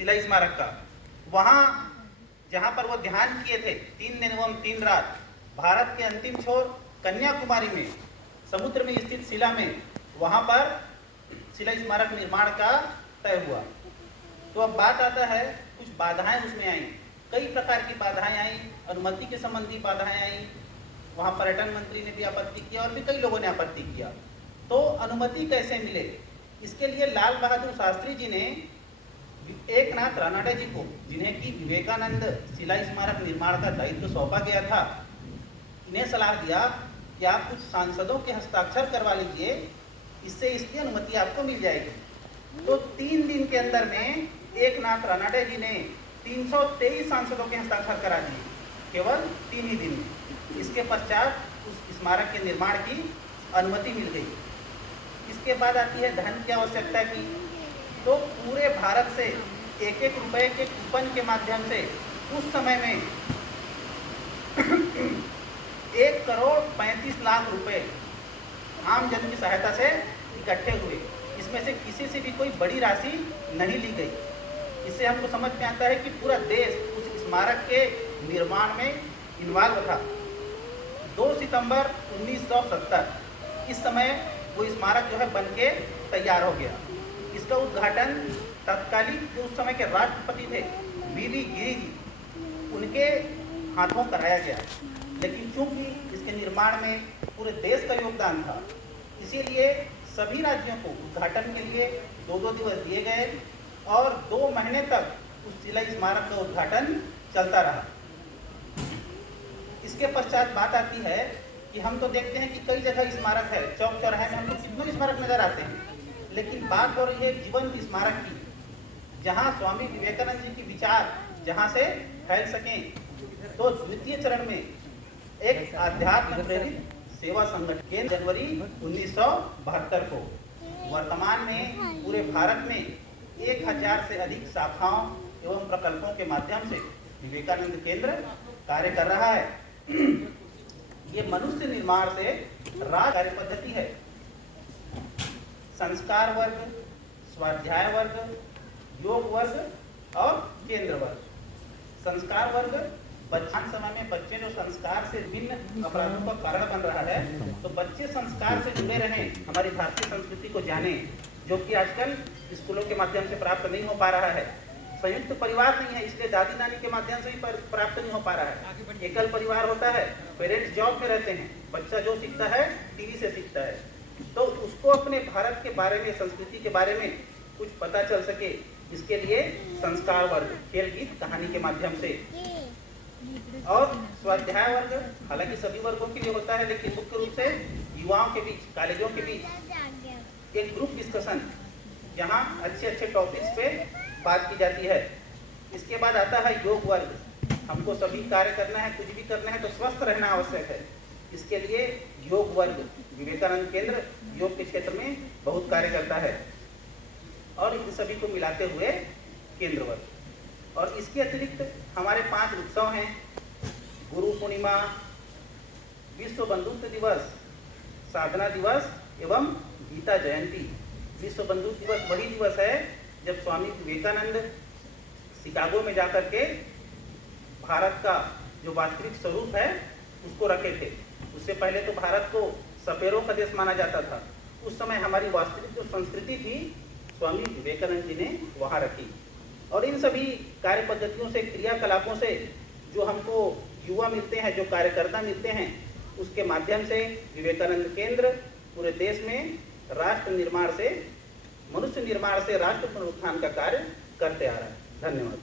शिला स्मारक का, वहाँ जहाँ पर वो ध्यान किए थे 3 दिन एवं 3 रात, भारत के अंतिम छोर कन्याकुमारी में समुद्र में स्थित शिला में, वहाँ पर शिला स्मारक निर्माण का तय हुआ। तो अब बात आता है, कुछ बाधाएं उसमें आई, कई प्रकार की बाधाएं आई, अनुमति के संबंधी बाधाएं आई, वहाँ पर्यटन मंत्री ने भी आपत्ति किया और भी कई लोगों ने आपत्ति किया। तो अनुमति कैसे मिले, इसके लिए लाल बहादुर शास्त्री जी ने एकनाथ रानडे जी को, जिन्हें कि विवेकानंद शिला स्मारक निर्माण का दायित्व सौंपा गया था, इन्हें सलाह दिया कि आप कुछ सांसदों के हस्ताक्षर करवा लीजिए, इससे इसकी अनुमति आपको मिल जाएगी। तो 3 दिन के अंदर में एकनाथ रानडे जी ने 323 सांसदों के हस्ताक्षर करा दिए, केवल 3 ही दिन में। इसके पश्चात उस स्मारक के निर्माण की अनुमति मिल गई। इसके बाद आती है धन की आवश्यकता की। तो पूरे भारत से 1-1 रुपए के कूपन के माध्यम से उस समय में 1,35,00,000 रुपए आम जन की सहायता से इकट्ठे हुए। इसमें से किसी से भी कोई बड़ी राशि नहीं ली गई। इससे हमको समझ में आता है कि पूरा देश उस स्मारक के निर्माण में इन्वॉल्व था। 2 सितंबर 1970 इस समय वो स्मारक जो है बन के तैयार हो गया। इसका उद्घाटन तत्कालीन जो उस समय के राष्ट्रपति थे वीवी गिरी जी, उनके हाथों कराया गया। लेकिन चूंकि इसके निर्माण में पूरे देश का योगदान था, इसीलिए सभी राज्यों को उद्घाटन के लिए 2-2 दिवस दिए गए और 2 महीने तक उस शिला स्मारक का उद्घाटन चलता रहा। इसके पश्चात बात आती है कि हम तो देखते हैं कि कई जगह स्मारक है, चौक चौराहे में हमको कितने स्मारक नजर आते हैं, लेकिन बात हो रही है जीवंत स्मारक की, जहां स्वामी विवेकानंद जी की विचार जहां से फैल सकें। तो द्वितीय चरण में एक आध्यात्म प्रेरित सेवा संगठन केंद्र जनवरी 1972 को, वर्तमान में पूरे भारत में 1000 से अधिक शाखाओं एवं प्रकल्पों के माध्यम से विवेकानंद केंद्र कार्य कर रहा है। ये मनुष्य निर्माण से राज कार्य पद्धति है। संस्कार वर्ग, स्वाध्याय वर्ग, योग वर्ग और केंद्र वर्ग। संस्कार वर्ग, बच्चान समय में बच्चे जो संस्कार से विभिन्न अपराधों का कारण बन रहा है, तो बच्चे संस्कार से जुड़े रहें, हमारी भारतीय संस्कृति को जाने, जो कि आजकल स्कूलों के माध्यम से प्राप्त नहीं हो पा रहा है। संयुक्त परिवार नहीं है, इसलिए दादी नानी के माध्यम से ही प्राप्त नहीं हो पा रहा है। एकल परिवार होता है, पेरेंट्स जॉब में रहते हैं, बच्चा जो सीखता है टीवी से सीखता है। तो उसको अपने भारत के बारे में, संस्कृति के बारे में कुछ पता चल सके, इसके लिए संस्कार वर्ग, खेल गीत कहानी के माध्यम से। और स्वाध्याय वर्ग हालांकि सभी वर्गों के लिए होता है, लेकिन मुख्य रूप से युवाओं के बीच, कॉलेजों के बीच एक ग्रुप डिस्कशन, जहां अच्छे टॉपिक्स पे बात की जाती है। इसके बाद आता है योग वर्ग। हमको सभी कार्य करना है, कुछ भी करना है तो स्वस्थ रहना आवश्यक है। इसके लिए योग वर्ग, विवेकानंद केंद्र योग के क्षेत्र में बहुत कार्य करता है। और इन सभी को मिलाते हुए केंद्र वर्ग। और इसके अतिरिक्त हमारे 5 उत्सव हैं: गुरु पूर्णिमा, विश्व बंधुत्व दिवस, साधना दिवस एवं गीता जयंती। विश्व बंधुत्व दिवस वही दिवस है जब स्वामी विवेकानंद शिकागो में जाकर के भारत का जो वास्तविक स्वरूप है उसको रखे थे। उससे पहले तो भारत को सपेरों का देश माना जाता था। उस समय हमारी वास्तविक जो संस्कृति थी, स्वामी विवेकानंद जी ने वहाँ रखी। और इन सभी कार्य पद्धतियों से, क्रियाकलापों से जो हमको युवा मिलते हैं, जो कार्यकर्ता मिलते हैं, उसके माध्यम से विवेकानंद केंद्र पूरे देश में राष्ट्र निर्माण से, मनुष्य निर्माण से राष्ट्र पुनरुत्थान का कार्य करते आ रहा है। धन्यवाद।